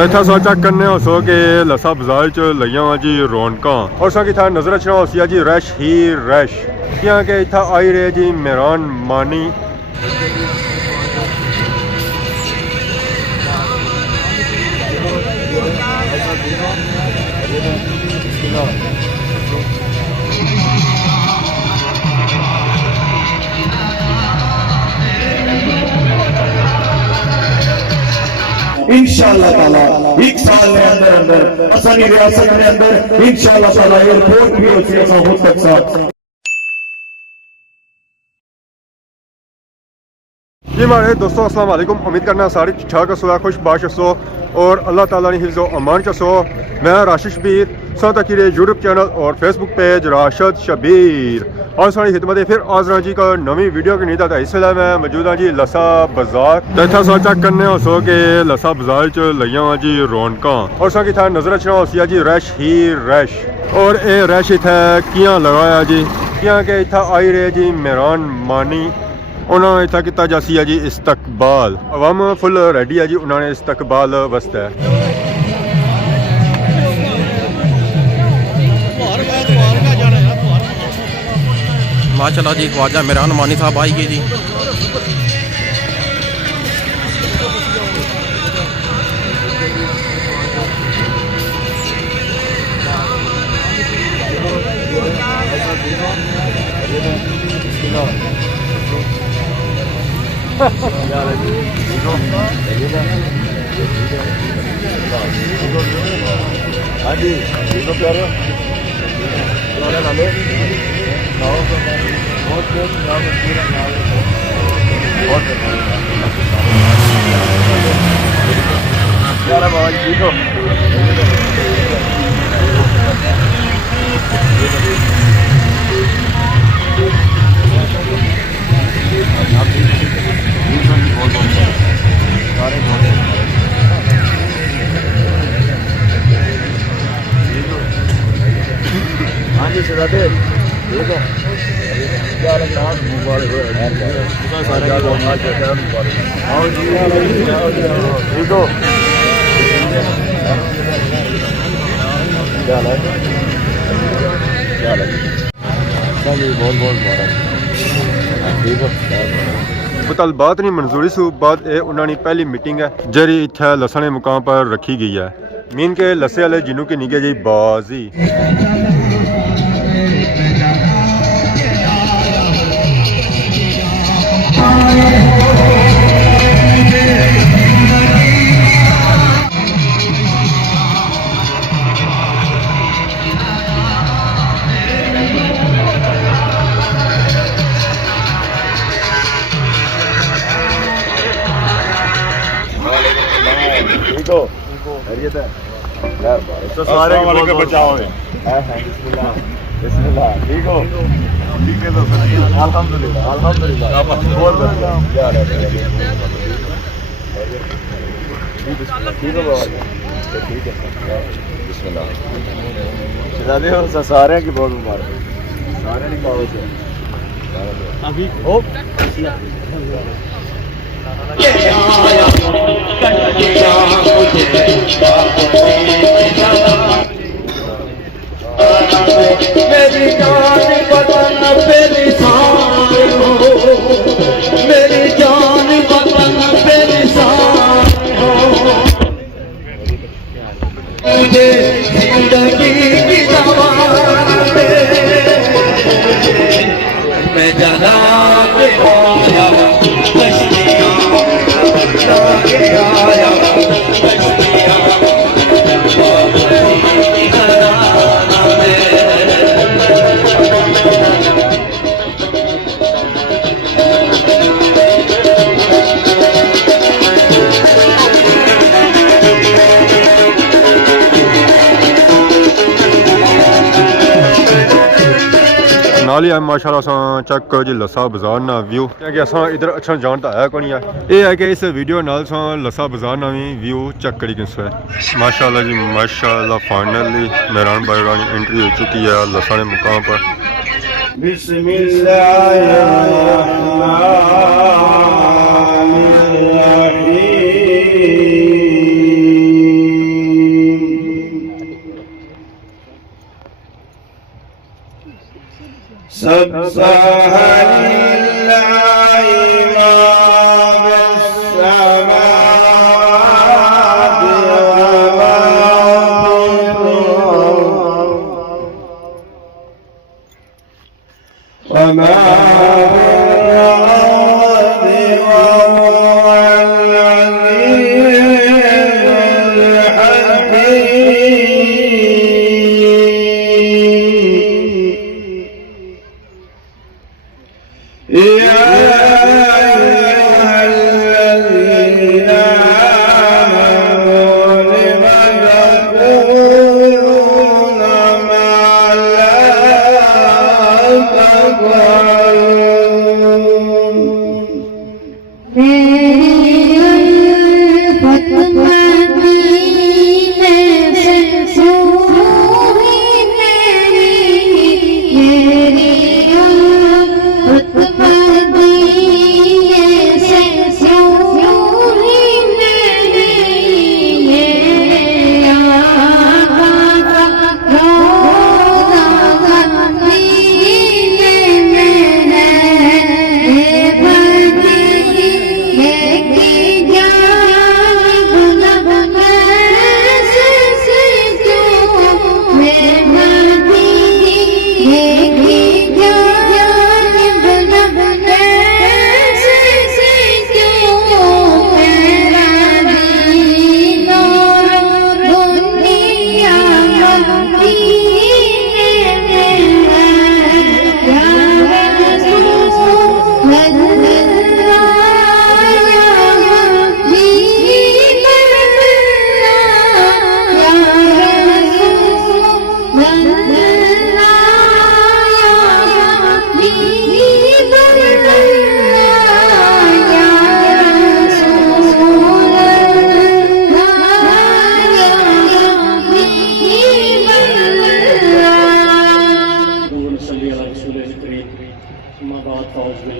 ایتھا سو check کرنے ہو سو کہ لسا بازار چ لگیاں وا جی رونقاں اور سا کی تھا نظر اچھنا ہو سیا جی رش ہی رش کیاں کہ اتھا آئی رہے جی مہران مانی انشاءاللہ تعالی ایک سال میں اندر اسانی ریاست میں اندر انشاءاللہ تعالی ایئرپورٹ بھی ہو سی ہو سکتا جی ہمارے دوستوں السلام علیکم امید کرنا ساری ٹھاک سو خوش باش سو اور اللہ تعالیٰ نے حفظ و امان چسو میں راشد شبیر سو تک یوٹیوب چینل اور فیس بک پیج راشد شبیر اور ساری خدمت پھر آزرا جی کا نوی ویڈیو کی نیتا تھا اس لیے میں موجود ہوں جی لسا بازار ایتھا سو چیک کرنے ہو سو کہ لسا بازار چ لگیاں وا جی رونقاں اور سا کی تھا نظر اچھنا ہو سیا جی رش ہی رش اور اے رش اتھا کیاں لگایا جی کیاں کہ اتھا آئی رہے جی مہران مانی انہوں نے اتنا کیتا جاسی ہے جی استقبال عوام فل ریڈی ہے جی انہوں نے استقبال واسطے ماشاءاللہ جی خواجہ مہران مانی صاحب آئی گئے جی ہاں جی پیارے بابا جی ٹھیک ہو ہاں جی شہزادے ٹھیک ہو ٹھیک ہو مطالبات نہیں منظوری سو بعد اے انہوں نے پہلی میٹنگ ہے جری اتھا لسانے مقام پر رکھی گئی ہے مین کے لسے والے جنوں کی نگے جی بازی ٹھیک ہو الحمدللہ الحمدللہ شہزادے اور سارے کی بہت مبارک سارے کی بہت ابھی میری جان وطن پہ نثار ہو میری جان وطن پہ نثار ہو مجھے زندگی کی زبان میں جلا کے آیا کشتیاں کے آیا کشتیاں نالی ہے ماشاءاللہ سان چیک کرو جی لسا بازار نا ویو کہ اساں ادھر اچھا جان تا ہے کونی ہے یہ ہے کہ اس ویڈیو نال سان لسا بازار نا ویو چیک کری کنسو ہے ماشاءاللہ جی ماشاءاللہ فائنلی مہران بھائی رانی انٹری ہو چکی ہے لسانے مقام پر بسم اللہ الرحمن الرحیم سبح لله ما في السماوات وما في الأرض وما في الأرض وهو العزيز الحكيم. يا أيها الذين آمنوا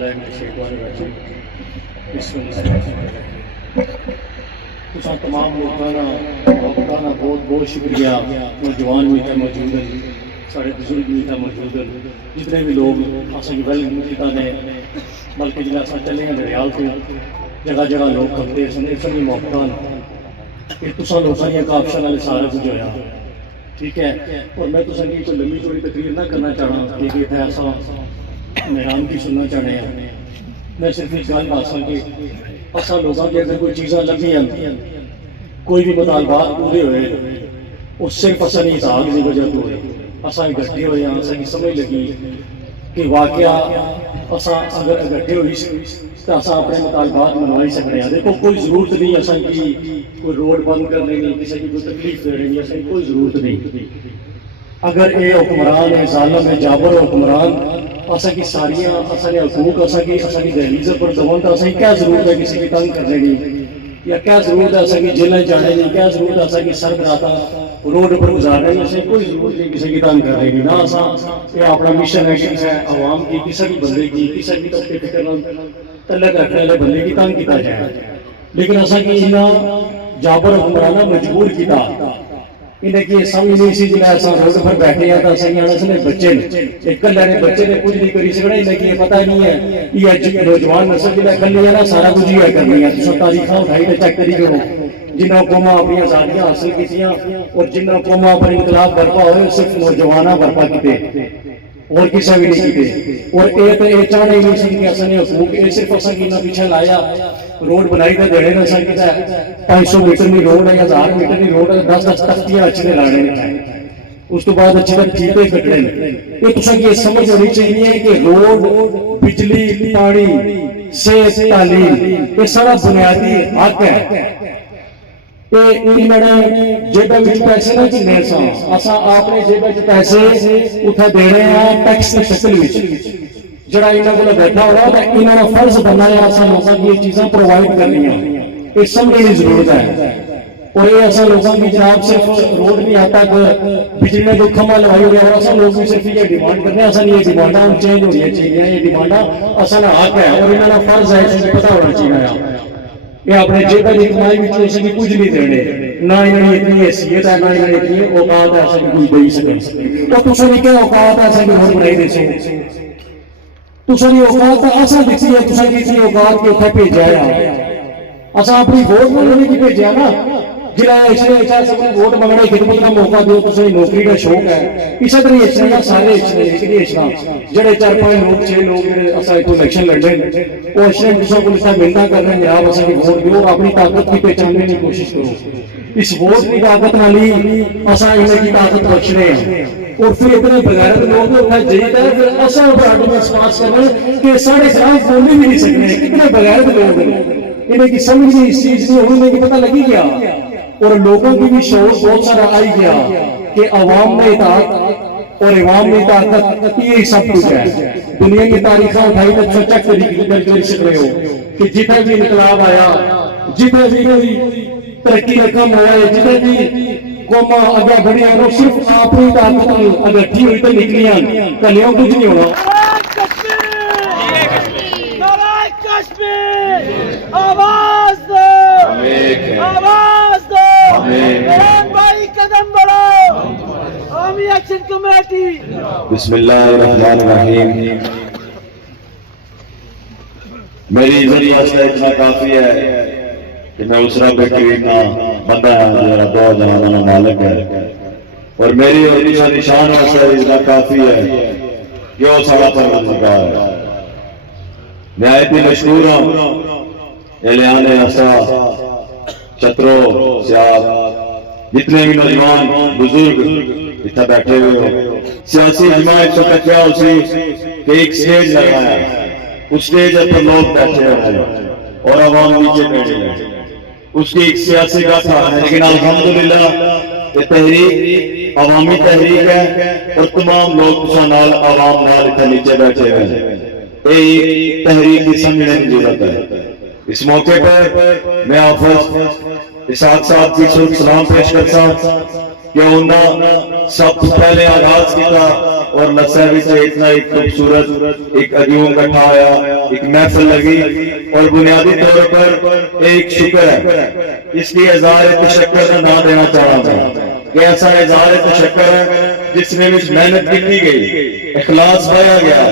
لم تقولون ما لا تفعلون. تمام لوگوں کا بہت بہت شکریہ. نوجوان بھی تھے موجود ہیں, سارے بزرگ بھی تھے موجود ہیں, جتنے بھی لوگ اصل ویل کیتا نے, بلکہ جنہیں اصل چلے ہیں دریال کو جگہ جگہ لوگ کرتے سبھی محبتان کہ تصا لوگوں نے کافشن والے سارا کچھ ہوا. ٹھیک ہے, اور میں تو سنگی کوئی لمبی چوڑی تقریر نہ کرنا چاہنا کیونکہ ایسا میران کی سننا چاہنے ہیں. میں صرف اس گل بات کہ اصل لوگوں کی اگر کوئی چیزاں لگی ہیں, کوئی بھی مطالبات پورے ہوئے, وہ صرف اصل اتحاد کی وجہ تو ہوئے. اصل اکٹھے ہوئے ہیں, اصل کی سمجھ لگی کہ واقعہ اصل اگر اکٹھے ہوئی تو اصل اپنے مطالبات منوا ہی سکتے ہیں. دیکھو کوئی ضرورت نہیں اصل کی کوئی روڈ بند کرنے کی, کسی کی کوئی تکلیف دینے کی, اصل کوئی ضرورت نہیں. اگر یہ حکمران ہے ظالم ہے جابر حکمران اصل کی ساریاں اصل حقوق اصل کی دہلیزوں پر دون تو اصل کیا ضرورت ہے کسی کی تنگ کرنے کی, یا کیا ضرورت ہے اصل کی جیلیں جانے کی, کیا ضرورت ہے اصل کی سر براتا روڈ پر گزارنے کی. اصل کوئی ضرورت نہیں کسی کی تنگ کرنے کی. نہ اصل یہ اپنا مشن ہے کہ عوام کی کسی بھی بندے کی کسی بھی فکر تعلق رکھنے والے بندے کی تنگ کیا جائے. لیکن اصل کی جابر حکمرانہ مجبور کیا انہیں کہ سمجھ نہیں سی جنہیں ایسا روڈ پر بیٹھے ہیں تو صحیح آنا سنے بچے نے ایک کلے نے بچے نے کچھ نہیں کری سکنا. انہیں کہ یہ پتہ نہیں ہے یہ نوجوان نسل جنہیں کلی ہے نا سارا کچھ ہی ہے کرنی ہے. تو تاریخ اٹھائی تو چیک کری کرو جنہوں قوما اپنی آزادیاں حاصل کی اور جنہوں قوما پر انقلاب برپا ہوئے صرف نوجوانہ برپا کیتے اور کسی بھی نہیں کیتے. اور یہ چاہنے ہی نہیں سن کہ اصل حقوق یہ صرف اصل کی پیچھے لایا روڈ بنائی تو دینے نہ سن کتا 500 میٹر کی روڈ ہے یا 1000 میٹر کی روڈ ہے 10 تختیاں اچھے لانے ہیں. اس تو بعد اچھے چیتے کٹنے یہ تو یہ سمجھ ہونی چاہیے کہ روڈ بجلی پانی صحت تعلیم یہ سارا بنیادی حق ہے. جیبا پیسے نہ چلنے اصا اپنے جیبا پیسے اتنے دینے ہیں ٹیکس کی شکل جڑا یہاں کو بیٹھا ہوا تو یہاں کا فرض بننا ہے اصل لوگوں کی یہ چیزاں پرووائڈ کرنی ہیں. یہ سمجھنے کی ضرورت ہے. اور یہ اصل لوگوں کی جناب صرف روڈ نہیں آتا کہ بجلی نے کوئی کھمبا لگائی ہوا ہے. اصل لوگ بھی صرف یہ ڈیمانڈ کرتے ہیں. اصل یہ ڈیمانڈاں چینج ہونی چاہیے. یہ ڈیمانڈاں اصل حق ہے اور یہاں کا فرض ہے اس کو پتہ ہونا چاہیے. یہ اپنے جیبا کی کمائی بھی کچھ نہیں دینے نہ انہیں اتنی حیثیت ہے نہ انہیں اتنی اوقات ہے ایسا کوئی دے سکے. تو تصے بھی کیا اوقات ہے ایسا کہ روڈ بنائی دے سکے तुसां दी औकात तां असां दिखदी है, तुसां की इतनी औकात के उत्थे भेजिया है। असां अपनी वोट मंगने की भेजिया ना, जिला इसने चाहे सब वोट मंगने खिदमत का मौका दो, तुसें नौकरी का शौक है, इसे तरह इसने सारे इसने लेकिन इसना जेडे 4-5 लोग 6 लोग जेडे असां इतो इलेक्शन लड़े वो इसने तुसां को इतना मिलना कर रहे हैं जनाब असां की वोट दो, अपनी ताकत की पहचानने की कोशिश करो। इस वोट की ताकत नाल ही असां इन्हें की ताकत बख्श रहे हैं। और फिर इतने बगैरत लोग उठा जीत है, फिर असां पर विश्वास कर रहे हैं कि साढ़े खिलाफ बोल भी नहीं सकते। कितने बगैरत लोग हैं, इन्हें की समझ नहीं इस चीज नहीं होने की पता लगी गया, और लोगों की भी शोर बहुत सारा आई गया कि अवाम में इताअत और इमाम में ताकत ये सब कुछ है। दुनिया की तारीख उठाई तो चेक कर सकते हो कि जितना भी इनकलाब आया, जितना भी कोई तरक्की रकम हुआ है, जितना भी कौमा अगर बढ़िया वो सिर्फ अपनी ताकत अगर ठीक हुई तो निकलियां, कलियों कुछ नहीं होना। आवाज दो, आवाज दो, भाई कदम बढ़ाओ, आर्मी एक्शन कमेटी। बिस्मिल्लाहिर्रहमानिर्रहीम। मेरी इज्जत वास्ते इतना काफी है कि मैं उस रब करीम का बंदा है मेरा दो जहानों का मालिक है, और मेरी वजीफा निशान वास्ते इतना काफी है कि वो सारा परवरदिगार है। नहायत ही मशहूर हूँ एलियाने असा चत्रो सियाब जितने भी नौजवान बुजुर्ग इतना बैठे हुए हो, सियासी जमात का क्या उसी कि एक स्टेज लगाया, उस स्टेज पर लोग बैठे हैं और आवाम नीचे बैठे हैं, उसकी एक सियासी गाथा है। लेकिन अल्हम्दुलिल्लाह ये तहरीक अवामी तहरीक है और तमाम लोग नाल आवाम नाल इतने नीचे बैठे हुए हैं। एक तहरीक की समझने की जरूरत है। इस मौके पर मैं आप साथ की सलाम पेश करता हूं कि उन्होंने सब पहले आगाज किया और नशे इतना एक खूबसूरत एक अजूम इकट्ठा आया, एक महफिल लगी, और बुनियादी तौर पर एक शुक्र है, इसकी इज़हार तशक्कुर का नाम देना चाहता हूं कि ऐसा इज़हार तशक्कुर है जिसमें भी मेहनत की गई, इखलास पाया गया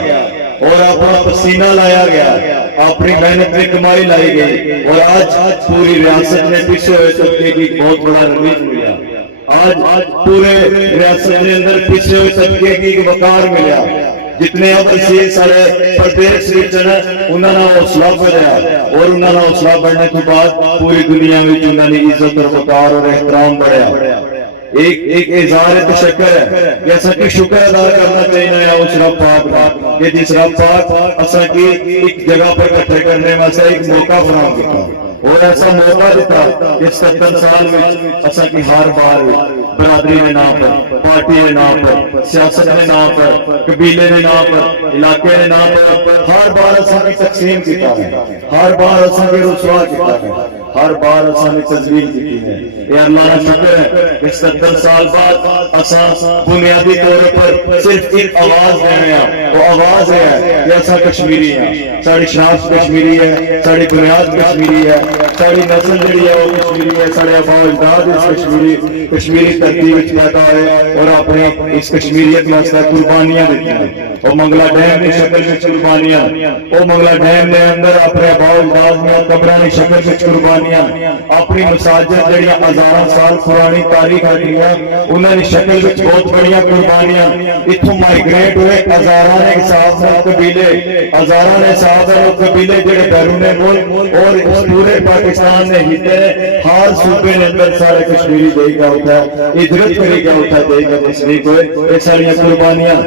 और अपना पसीना लाया गया, अपनी मेहनत में कमाई लाई गई, और आज पूरी रियासत में पीछे हुए तबके की बहुत बड़ा रिलीफ मिला। आज पूरे रियासत के अंदर पीछे हुए तबके की वकार मिला। जितने अवसील सारे प्रदेश उन्होंने हौसला बढ़ाया, और उन्होंने हौसला बढ़ने के बाद पूरी दुनिया में उन्होंने इज्जत और वकार और एहतराम बढ़ाया। एक इज़हार तशक्कुर है, जैसा कि शुक्र अदा करना चाहिए उस रब पाक का कि जिस रब पाक असा की एक जगह पर इकट्ठे करने वास्ते एक मौका फराहम किया, और ऐसा मौका दिता कि 70 साल में असा की हर बार बरादरी के नाम पर, पार्टी के नाम पर, सियासत के नाम पर, कबीले के नाम पर, इलाके के नाम पर हर बार असा की तकसीम किया है, हर बार असा की रुसवा किया है, हर बार असा ने तजवीज की है। ये अल्लाह का शुक्र है कि 70 साल बाद असा बुनियादी तौर पर सिर्फ एक आवाज देने हैं, वो आवाज है कि असा कश्मीरी है, साड़ी शनाख्त कश्मीरी है, साड़ी बुनियाद कश्मीरी है, साड़ी नस्ल जी है वो कश्मीरी है, साढ़े अबाउदाद इस कश्मीरी धरती में पैदा है, और अपने इस कश्मीरियत वास्ते कुर्बानियां दी हैं। और मंगला डैम की शक्ल में कुर्बानियां, और मंगला डैम के अंदर अपने अबाउदाद में कब्रां की शक्ल में कुर्बानियां, अपनी मसाजिद जड़ियां हजारों साल पुरानी तारीख है उन्होंने शक्ल में बहुत बड़िया कुर्बानियां इतों माइग्रेट हुए हजारों ने हिसाब से कबीले, हजारों ने हिसाब से कबीले जेडे बैरूने मुल्क और पूरे पाकिस्तान ने हिते हर सूबे के अंदर सारे कश्मीरी देगा होता है, इज्जत करेगा होता है, देगा तस्वीर को ये सारियां कुर्बानियां,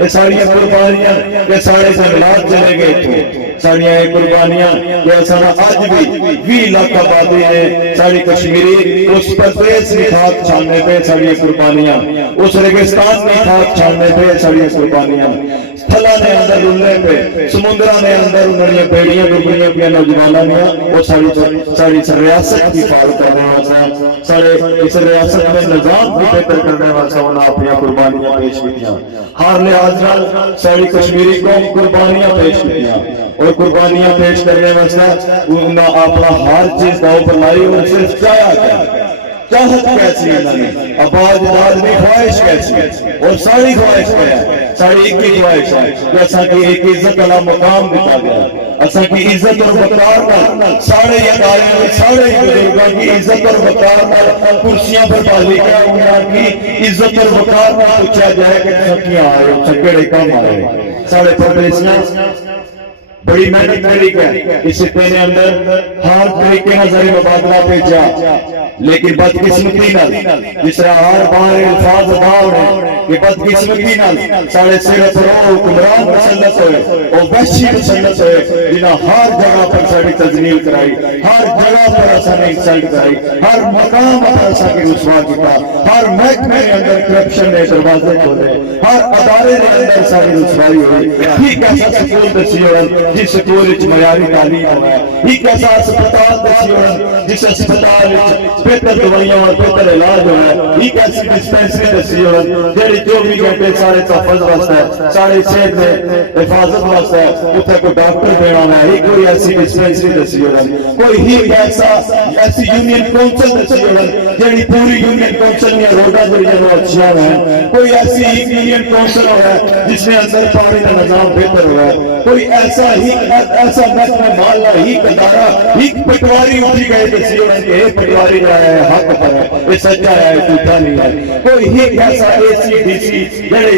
ये सारियां कुर्बानियां, ये सारे जंगलात चले गए सारियां कुर्बानियां, ये सारा आज भी 20 लाख आबादी है सारी कश्मीरी उस प्रदेश में खाक छानने पे सारी कुर्बानियां, उस रेगिस्तान में खाक छानने पे सारी कुर्बानियां, स्थला ने अंदर रुलने पे समुद्रा ने अंदर उन्होंने बेड़ियां डुबड़ियां पिया नौजवानों ने वो सारी रियासत की हिफाजत करने वास्ते, सारे इस रियासत में निजाम को बेहतर करने वास्ते उन्होंने अपनी कुर्बानियां पेश की, हर लिहाज नाल सारी कश्मीरी को कुर्बानियां पेश की, और कुर्बानियां पेश करने वास्ते उन्होंने अपना हर चीज दाव पर लाई, और सिर्फ चाहा क्या चाहत कैसी उन्होंने आबाद की ख्वाहिश कैसी, और सारी ख्वाहिश क्या है, साड़ी एक ही ख्वाहिश है कि असा की एक इज्जत वाला मुकाम दिता गया, असा की इज्जत और वकार नाल सारे अदारे सारे बुजुर्गों की इज्जत और वकार नाल कुर्सियां पर बाली के उन्हां की इज्जत और वकार नाल पूछा जाए कि तुम क्या आए हो, केड़े काम आए। सारे परदेसियां बड़ी मेहनत करी है, इस खिते ने अंदर हर तरीके का जरिए मुबादला भेजा, लेकिन बदकिस्मती नाल जिस तरह हर बार अल्फाज अदा होने कि बदकिस्मती नाल साढ़े सिर पर हुक्मरान मुसल्लत होए, वो वहशी मुसल्लत होए जिन्हें हर जगह पर साड़ी तजलील कराई, हर जगह पर असाने इंसल्ट कराई, हर मकाम पर असाने रुसवा किया, हर महकमे के अंदर करप्शन ने दरवाजे खोले, हर अदारे के अंदर साड़ी रुसवाई हुई। ठीक ऐसा स्कूल दसी होन जिस स्कूल विच मयारी तालीम होवे, ठीक ऐसा अस्पताल दसी होन जिस अस्पताल विच बेहतर दवाइयां और बेहतर इलाज होवे, ठीक ऐसी डिस्पेंसरी दसी होन जेडी 24 घंटे सारे तहफ़्फ़ुज़ वास्ते सारे सेहत दे हिफाजत वास्ते उथे कोई डॉक्टर देना है, ही कोई ऐसी डिस्पेंसरी दसी होन, कोई ही ऐसा ऐसी यूनियन काउंसिल दसी होन जेडी पूरी यूनियन काउंसिल में रोडा जरिए अच्छियां है, कोई ऐसी यूनियन काउंसिल है जिसमें अंदर पानी का निजाम बेहतर हुआ, कोई ऐसा ही ऐसा महकमा माला ही कदारा ही पटवारी उठी गए दसी होन कि पटवारी जो है हक पर है, ये सच्चा है, झूठा नहीं है। कोई ही ऐसा एसी डीसी जेडे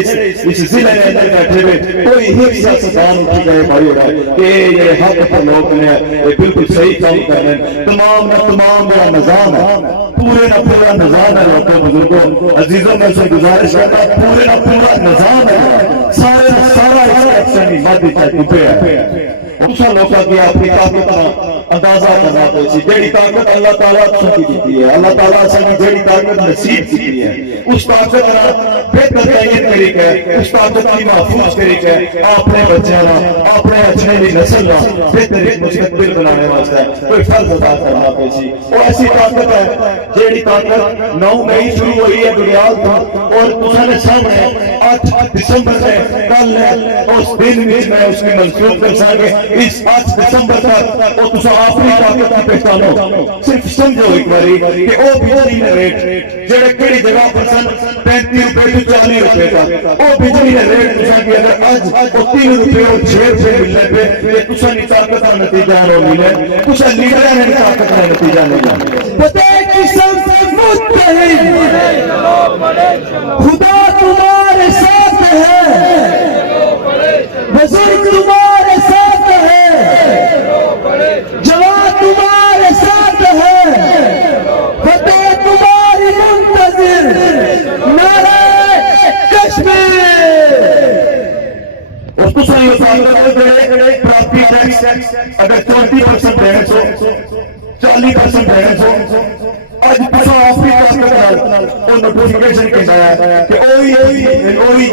इस जिले के अंदर बैठे हुए कोई ही सियासतदान उठी गए भाई होगा कि ये हक पर लोग ने ये बिल्कुल सही काम कर रहे हैं। तमाम ना तमाम मेरा निजाम है, पूरे ना पूरा निजाम है। लोगों बुजुर्गों अजीजों में से गुजारिश करता पूरे ना पूरा निजाम है, सारे सारा एक्शन ही मादी पे है। दूसरा मौका किया अपनी ताकत का अंदाजा करना तो जेड़ी ताकत अल्लाह ताला तुझे दी है, अल्लाह ताला असानी जेड़ी ताकत नसीब की है उस ताकत का बेहतर तैयार तरीका है, उस ताकत की महफूज तरीका है अपने बच्चों का अपने अच्छे की नस्ल का बेहतर मुस्तकबिल बनाने वास्ते कोई फर्ज अदा करना पेशी। और ऐसी ताकत है जेड़ी ताकत 9 मई शुरू हुई है बुनियाद पर और तुम्हारे सामने 8 दिसंबर से कल उस दिन में मैं उसकी मंसूब कर सके इस 8 दिसंबर तक वो तुसा अपनी ताकत की पहचानो। सिर्फ समझो एक बारी कि वो बिजली का रेट जेड़े केड़ी जगह पर सन 35 रुपए to 40 रुपए तक वो बिजली का रेट तुसा की अगर आज वो 3 रुपए और 6 रुपए मिलने पे ये तुसा की ताकत का नतीजा न मिले, तुसा लीडर ने ताकत का नतीजा नहीं मिले। फतेह की संग मुत्तहिद खुदा तुम्हारे साथ है, बुजुर्ग तुम्हारे साथ है, जवान तुम्हारे साथ है, फतेह तुम्हारी मुंतजिर नारे कश्मीर। और कुछ नहीं होता है प्रॉपर्टी टैक्स अगर 20% देने सो 40% देने सो आज पसा ऑफिस का नोटिफिकेशन किया है कि ओई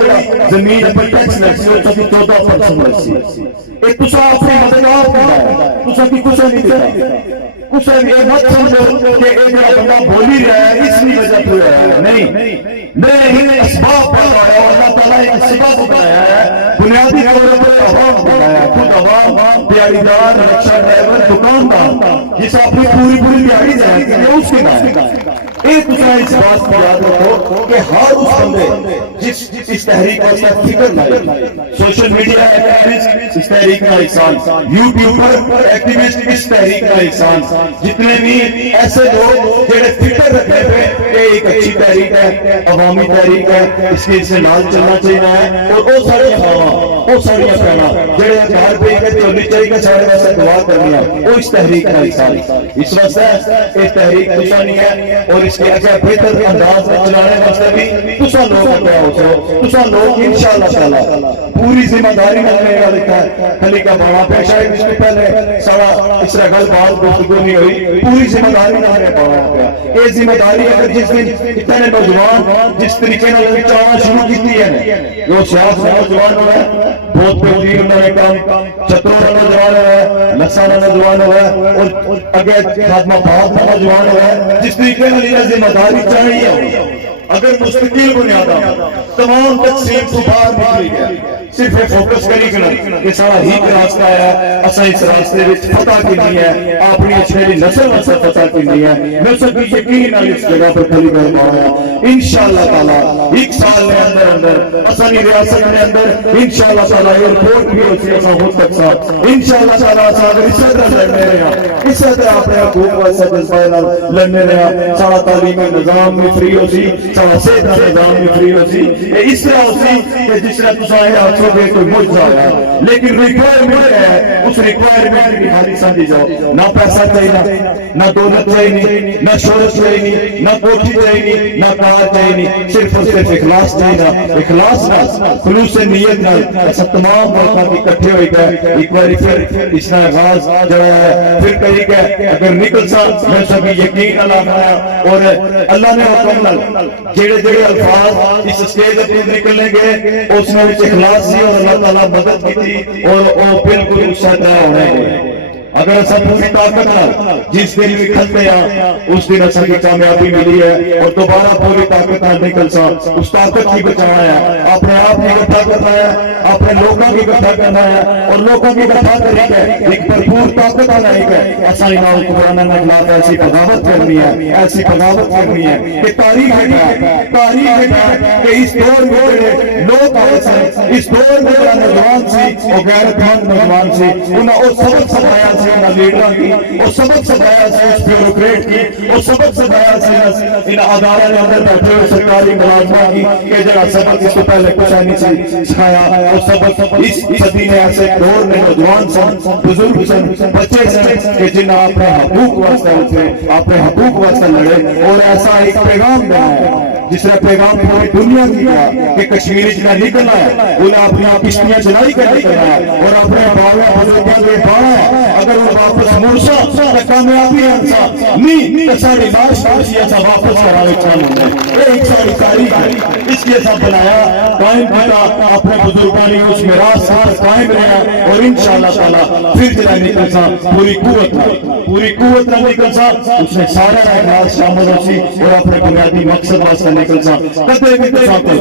जमीन पर टैक्स लग तो 14% लग एक तुसा अपनी मदद आप है तुसा की कुछ नहीं देता कुछ ये मत समझो कि एक बंदा बोल ही रहा है इसलिए वजह से रहा है, नहीं असबाब बताया अल्लाह ताला एक सबब बताया है बुनियादी तौर पर अवाम बनाया, खुद अवाम दिहाड़ीदार रिक्शा ड्राइवर दुकानदार जिस अपनी पूरी दिहाड़ी जाएगी उसके नाम एक दूसरा इस बात को याद रखो कि हर उस बंदे जिस इस तहरीक का फिक्र लाए सोशल मीडिया एक्टिविस्ट इस तहरीक का इंसान, यूट्यूबर एक्टिविस्ट इस तहरीक का इंसान, जितने भी ऐसे लोग जेडे फिक्र रखे हुए एक अच्छी तहरीक है, अवामी तहरीक है, इसके से नाल चलना चाहिए है और वो सारी हवा वो सारी कहना जेडे घर पे चलनी चाहिए सारे वास्ते दुआ करनी है वो इस तहरीक का इंसान। इस वास्ते इस तहरीक तुसा नहीं है और इसके अच्छा बेहतर अंदाज में चलाने वास्ते भी तुसा लोग क्या हो तुसा लोग इंशाअल्लाह ताला पूरी जिम्मेदारी लेने वाले का खली का बड़ा पेशा है। इसके पहले सारा इस तरह बात गुफ्तगू नहीं हुई, पूरी जिम्मेदारी लेने पड़ा गया। ये जिम्मेदारी अगर जिस दिन इतने नौजवान जिस तरीके से चाहना शुरू की है वो सियासत नौजवान हो है बहुत बेहतरीन उन्होंने काम चतुर नौजवान है, लसाना नौजवान है और अगे खात्मा पाक नौजवान है जिस तरीके से जिम्मेदारी चाहिए अगर मुस्तकिल बुनियादा तमाम तकसीम से बाहर निकली गया صرف فوکس کری کرنا کہ سارا ہی راستہ ہے اسا اس راستے وچ فتح کرنی ہے اپنی اچھلی نسل واسطے فتح کرنی ہے میں سب یقین ہے اس جگہ پر کھڑی کر پاؤں انشاءاللہ تعالی ایک سال میں اندر اسا کی ریاست میں اندر انشاءاللہ تعالی ایئرپورٹ بھی ہوتی ہے ہو سکتا انشاءاللہ تعالی صاحب اس طرح لڑنے رہا اس طرح اپنے حقوق واسطے جذبہ نال لڑنے رہا سارا تعلیمی نظام میں فری ہو سی سارا صحت نظام میں فری ہو سی اس طرح ہو سی کہ جس طرح تساں یہ آخو گے کوئی معجزہ ہے لیکن ریکوائرمنٹ ہے اس ریکوائرمنٹ کی خالی سمجھی جاؤ نہ پیسہ چاہیے نہ دولت چاہیے نہ شہرت چاہیے نہ کوٹھی چاہیے نہ کار چاہیے صرف اور صرف اخلاص چاہیے اخلاص نہ خلوص نیت نہ سب تمام ملکوں کی اکٹھے ہوئی گئے ایک بار پھر اس کا آغاز جڑا ہے پھر کہی گئے اگر نکل سا میں سبھی یقین اللہ آیا اور اللہ نے حکم نال جڑے جڑے الفاظ اس اسٹیج پر نکلنے گئے اس میں اخلاص سی اور اللہ تعالی مدد کی تھی اور وہ بالکل اس سے طے ہو رہے ہیں اگر ایسا پوری طاقت نال جس دن بھی کھلتے ہیں اس دن ایسا کی کامیابی ملی ہے اور دوبارہ پوری طاقت نال نکل سا اس طاقت کی بچانا ہے اپنے آپ کی اکٹھا کرنا ہے اپنے لوگوں کی اکٹھا کرنا ہے اور لوگوں کی اکٹھا کر کے ایک بھرپور طاقت آنا ہے ایسا انہوں قرآن کے خلاف ایسی بغاوت کرنی ہے ایسی بغاوت کرنی ہے کہ تاریخ ہے کہ اس دور میں لوگ آئے سے اس دور میں نوجوان سی اور غیرت مند نوجوان سی انہوں نے سبق سکھایا سی لیڈر کی وہ سبق سکھایا سے اس بیوروکریٹ کی وہ سبق سکھایا سے ان اداروں کے اندر بیٹھے ہوئے سرکاری ملازمہ کی کہ جڑا سبق اس کو پہلے کچھ نہیں سکھایا وہ سبق اس صدی میں ایسے دور میں نوجوان سن بزرگ سن بچے سن کہ جنہیں اپنے حقوق واسطے اٹھے اپنے حقوق واسطے لڑے اور ایسا ایک پیغام دینا ہے جس نے پیغام پوری دنیا دیا کہ کشمیر جنہیں نکلنا ہے انہیں اپنی کشتیاں چلائی کر نکلنا ہے اور اپنے باویں بزرگوں کے باہر اگر وہ واپس مرسا تو کامیابی انسا نہیں تو ساری لاش پاسی ایسا واپس کرانے چاہوں گے ایک ساری تاریخ ہے اس کے ساتھ بنایا قائم کیا اپنے بزرگانی اس میراث سے قائم رہا اور انشاءاللہ تعالی پھر جنہیں نکل سا پوری قوت نہ نکل سا اس نے سارا اخلاص شامل ہو سی اور اپنے بنیادی مقصد واسطے نکل سا کدے بھی تساں کو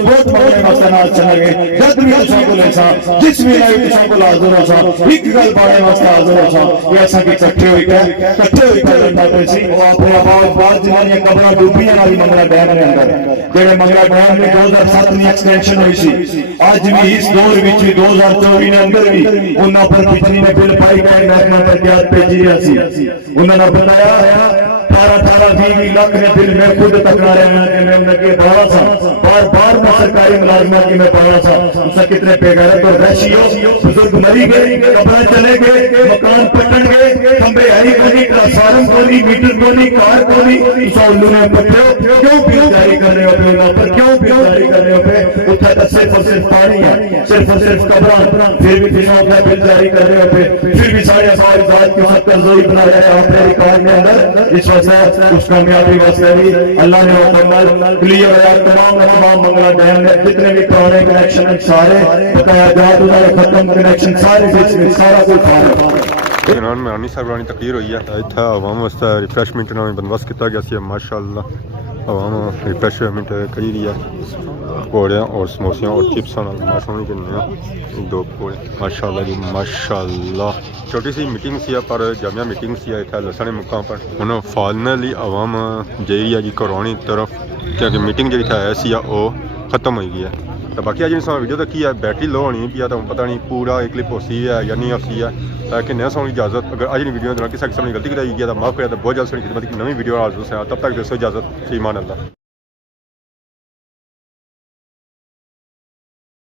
ووٹ مانگنے واسطے نہ چلا گئے جد بھی تساں کو لے سا جس بھی لائے تساں کو حاضر ہو سا ایک گل پانے واسطے حاضر ہو سا ایسا کہ کٹھے ہوئی کہ لڑنا پہ سی وہ اپنے آباد جنہاں یہ قبریں ڈوبیاں والی منگلا ڈیم کے اندر جڑے منگلا ڈیم میں 2007 میں ایکسٹینشن ہوئی سی اج بھی اس دور وچ 2024 کے اندر بھی انہاں پر بجلی میں بل پائی گئے محکمہ ترقیات بھیجی رہا سی انہوں نے بتایا 18-20 لاکھ نے بل میں خود تکرا رہے ہیں کہ میں انہیں کے بڑا سا بار میں سرکاری ملازمہ کی میں پڑھا سا اسے کتنے بے غیرت اور وحشی ہو بزرگ مری گئے قبریں چلے گئے مکان پٹن گئے کھمبے ہری کونی ٹرانسفارم کونی میٹر کونی کار کونی اسے انہوں نے پٹھے کیوں بل جاری کر رہے ہو پہ اللہ پر کیوں بل جاری کر رہے ہو پہ اتھا تو صرف اور صرف پانی ہے صرف اور صرف قبران پھر بھی فیصلوں کا بل جاری کر رہے ہو پہ پھر بھی سارے سارے ذات کے ساتھ قرضوئی بنا رہے ہیں اپنے ریکارڈ میں اندر اس وجہ اس کامیابی واسطے بھی اللہ نے مکمل کلیئر ہے تمام منگلا ڈیم میں جتنے بھی پرانے کنیکشن سارے بقایا جات ادھر ختم کنیکشن سارے سارا کوئی کھا جنان میں آنی صاحبانی تقریر ہوئی ہے اتنا عوام واسطے ریفریشمنٹ نام بندوبست کیا گیا سی ماشاءاللہ عوام ریفریشمنٹ کری رہی ہے پکوڑیاں اور سموسیاں اور چپساں ماشاءاللہ کرنے دو پکوڑے ماشاءاللہ جی ماشاءاللہ چھوٹی سی میٹنگ سی پر جامعہ میٹنگ سی اتنا لسنے مقام پر انہوں فائنلی عوام جی ہے جی کرونی طرف کیونکہ میٹنگ جی ایسی ہے وہ ختم ہوئی گئی ہے تو باقی اج انسان ویڈیو تک ہے بیٹری لو ہونی پیا تو پتہ نہیں پورا ایک کلپ ہو سی ہے یا نہیں ہو سی ہے لیکن نہیں سونے اجازت اگر اج ویڈیو کسی قسم کی غلطی کرائی گیا تو معاف کیا تو بہت جلد سنی خدمت کی نئی ویڈیو حاضر سے تب تک دوستوں اجازت ایمان اللہ.